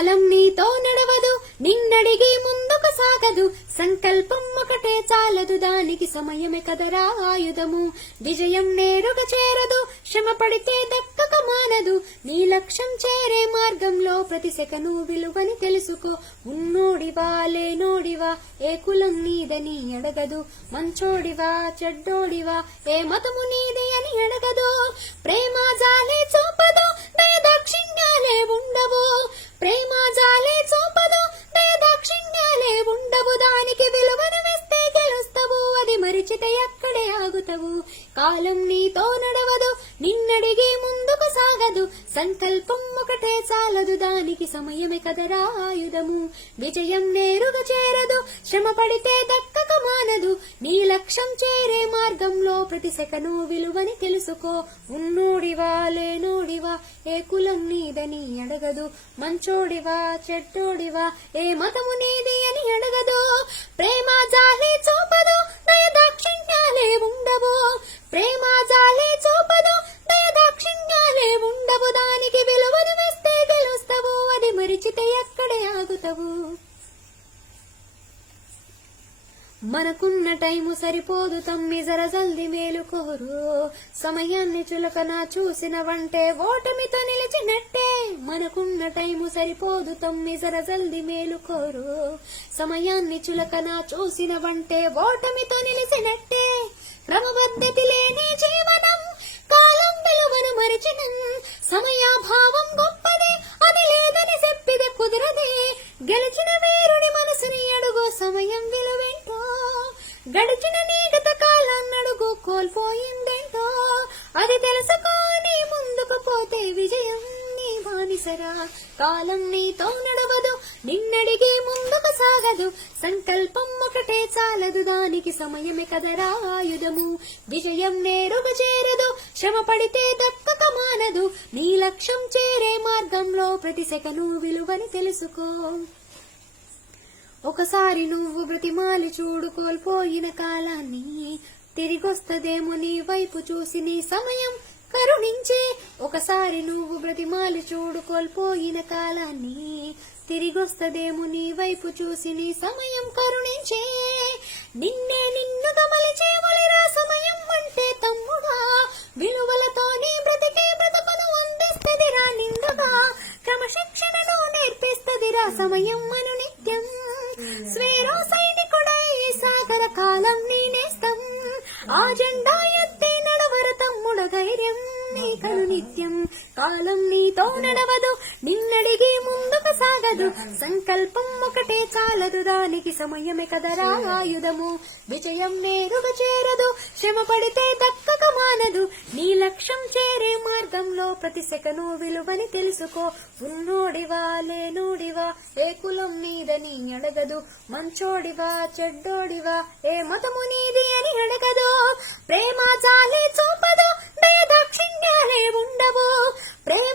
కాలం నీతో నడవదు, నిన్నడిగి ముందుకు సాగదు, సంకల్పం ఒకటే చాలదు, దానికి సమయమే కదరా ఆయుధము. విజయం నేరుగా చేరదు, శ్రమ పడితే దక్కక మానదు, నీ లక్ష్యం చేరే మార్గంలో ప్రతి సెకను విలువని తెలుసుకో. ఉన్నోడివా లేనోడివా ఏ కులం నీదని అడగదు, మంచోడివా చెడ్డోడివా ఏ మతము నీది అని అడగదు. ప్రేమ జాలే చూపదు, దయదాక్షిణ్యాలే ఉండవు, ప్రేమ జాలే చూపదు, దయదాక్షిణ్యాలే ఉండవు, దానికి విలువను వేస్తే గెలుస్తావు, అది మరిచితే అక్కడే ఆగుతావు. కాలం నీతో నడవదు, నిన్నడిగి ముందుకు సాగదు, సంకల్పం ఒకటే చాలదు, దానికి సమయమే కదరా ఆయుధము. విజయం నేరుగా చేరదు, శ్రమ పడితే దక్కక మానదు, నీ లక్ష్యం చేరే మార్గంలో ప్రతి సెకను విలువని తెలుసుకో. ఉన్నోడివా లేనోడివా ఏ కులం నీదని అడగదు, మంచోడివా చెడ్డోడివా ఏ మతము నీది అని అడగదు. ప్రేమ జాలే చూపదు, దయదాక్షిణ్యాలే ఉండవు, ప్రేమ జాలే చూపదు, దయదాక్షిణ్యాలే ఉండవు, దానికి విలువను వేస్తే గెలుస్తావు, అది మరిచితే అక్కడే ఆగుతావు. మనకున్న టైము సరిపోదు తమ్మి జర జల్ది మేలుకోరు, సమయాన్ని చులకన చూసినవంటే ఓటమితో నిలిచినట్టే. మనకున్న టైము సరిపోదు తమ్మి జర జల్ది మేలుకోరు, సమయాన్ని చులకన చూసినవంటే ఓటమితో నిలిచినట్టే. క్రమపద్ధతి లేని జీవనం, కాలం విలువను మరిచినం, సమయాభావం గొప్పదే అది లేదని చెప్పిదే కుదరదే. గెలిచిన వీరుని మనసుని అడుగు, సమయం విలువేంటో, గడిచిన నీగత కాలాన్ని అడుగు, కోల్పోయిందేంటో, అది తెలుసుకొని ముందుకు పోతే విజయం నీ బానిసరా. కాలం నీతో నడవదు, నిన్నడిగి ముందుకు సాగదు, సంకల్పం ఒకటే చాలదు, దానికి సమయమే కదరా ఆయుధము. విజయం నేరుగా చేరదు, శ్రమ పడితే దక్కక మానదు, నీ లక్ష్యం చేరే మార్గంలో ప్రతి సెకను విలువని తెలుసుకో. ఒకసారి నువ్వు బ్రతిమాలి చూడు కోల్పోయిన కాలాన్ని, తిరిగొస్తదేమో నీ వైపు చూసి నీ సమయం కరుణించే. ఒకసారి నువ్వు బ్రతిమాలి చూడు కోల్పోయిన కాలాన్ని, తిరిగొస్తదేమో నీ వైపు చూసి నీ సమయం కరుణించే. నిన్నే నిన్నుగా మలిచేవలిరా సమయం అంటే తమ్ముడా, విలువలతో నీ బ్రతికే బ్రతుకును అందిస్తదిరా నిండుగా, క్రమశిక్షణను నేర్పిస్తదిరా సమయం అను నిత్యం. స్వేరో సైనికుడై సాగర కాలం నీ నేస్తం, ఆ జెండా ఎత్తి నడవర తమ్ముడ ధైర్యం నీకను నిత్యం. కాలం నీతో నడవదు, నిన్నడిగి ముందుకు సాగదు, సంకల్పం ఒకటే చాలదు, దానికి సమయమే కదరా ఆయుధము. విజయం నేరుగా చేరదు, శ్రమ పడితే దక్కక మానదు, నీ లక్ష్యం చేరే మార్గంలో ప్రతి సెకను విలువని తెలుసుకో. ఉన్నోడివా లేనోడివా ఏ కులం నీదని అడగదు, మంచోడివా చెడ్డోడివా ఏ మతము నీది అని అడగదు. ప్రేమ జాలే చూపదు, దయదాక్షిణ్యాలే ఉండవు, ప్రేమ